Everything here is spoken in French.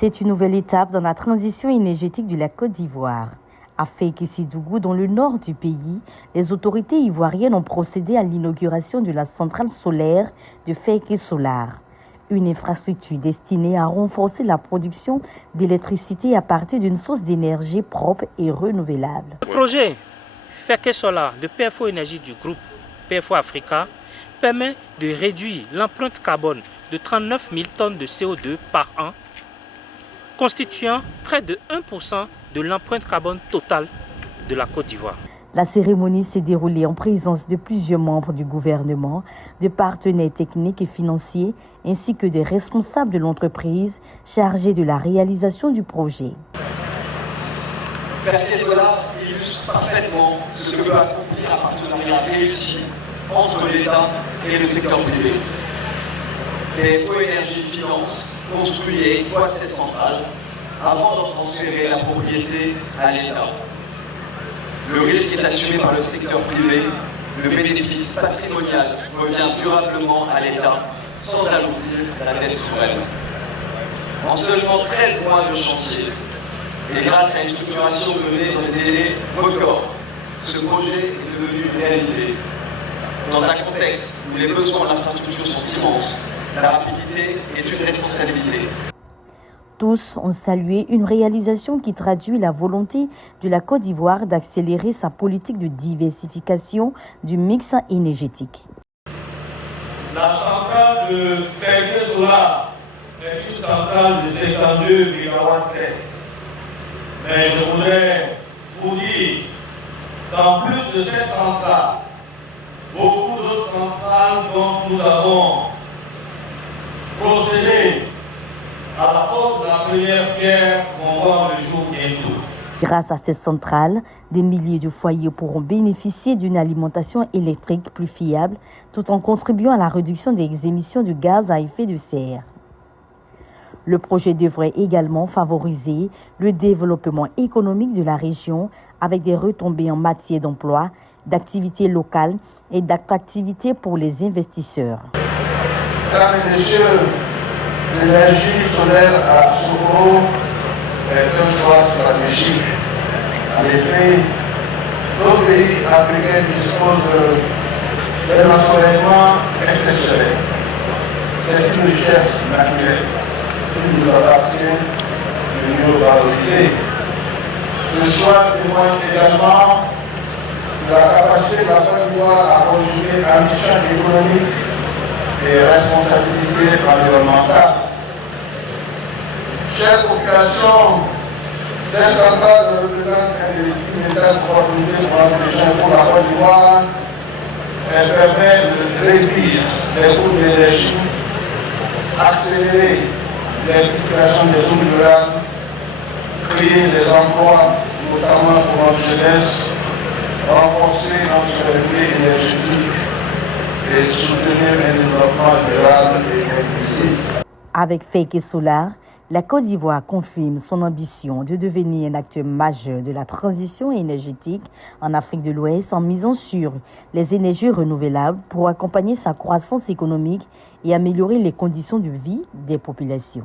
C'est une nouvelle étape dans la transition énergétique de la Côte d'Ivoire. À Faïké-Sidougou, dans le nord du pays, les autorités ivoiriennes ont procédé à l'inauguration de la centrale solaire de Faïké Solar, une infrastructure destinée à renforcer la production d'électricité à partir d'une source d'énergie propre et renouvelable. Le projet Faïké Solar de PFO Énergie du groupe PFO Africa permet de réduire l'empreinte carbone de 39 000 tonnes de CO2 par an, constituant près de 1% de l'empreinte carbone totale de la Côte d'Ivoire. La cérémonie s'est déroulée en présence de plusieurs membres du gouvernement, de partenaires techniques et financiers, ainsi que des responsables de l'entreprise chargés de la réalisation du projet. Faïké Solar illustre parfaitement ce que peut accomplir un partenariat réussi entre l'État et le secteur privé. PFO Énergie finance, construit et exploite cette centrale avant d'en transférer la propriété à l'État. Le risque est assumé par le secteur privé, le bénéfice patrimonial revient durablement à l'État sans alourdir la dette souveraine. En seulement 13 mois de chantier, et grâce à une structuration menée dans des délais records, ce projet est devenu réalité. Dans un contexte où les besoins de l'infrastructure sont immenses, la rapidité est une responsabilité. Tous ont salué une réalisation qui traduit la volonté de la Côte d'Ivoire d'accélérer sa politique de diversification du mix énergétique. La centrale de Faïké Solar est une centrale de 52 MW. Mais je voudrais vous dire qu'en plus de cette centrale, beaucoup d'autres centrales dont nous avons procédé à la pose de la première pierre vont voir le jour bientôt. Grâce à ces centrales, des milliers de foyers pourront bénéficier d'une alimentation électrique plus fiable tout en contribuant à la réduction des émissions de gaz à effet de serre. Le projet devrait également favoriser le développement économique de la région avec des retombées en matière d'emploi, d'activités locales et d'attractivité pour les investisseurs. Mesdames et messieurs, l'énergie solaire à Soro est un choix stratégique. En effet, nos pays africains disposent d'un ensoleillement exceptionnel. C'est une richesse naturelle qui nous appartient de mieux valoriser. Ce choix témoigne également de la capacité de la Côte d'Ivoire à conjuguer ambition économique et responsabilité environnementale. Chère population, cette centrale représente une étape opportunité pour la Côte d'Ivoire. Elle permet de réduire les coûts de l'énergie, accélérer l'implication des zones rurales, créer des emplois, notamment pour notre jeunesse, renforcer notre souveraineté énergétique et soutenir un développement durable et inclusif. Avec Faïké Solar, la Côte d'Ivoire confirme son ambition de devenir un acteur majeur de la transition énergétique en Afrique de l'Ouest en misant sur les énergies renouvelables pour accompagner sa croissance économique et améliorer les conditions de vie des populations.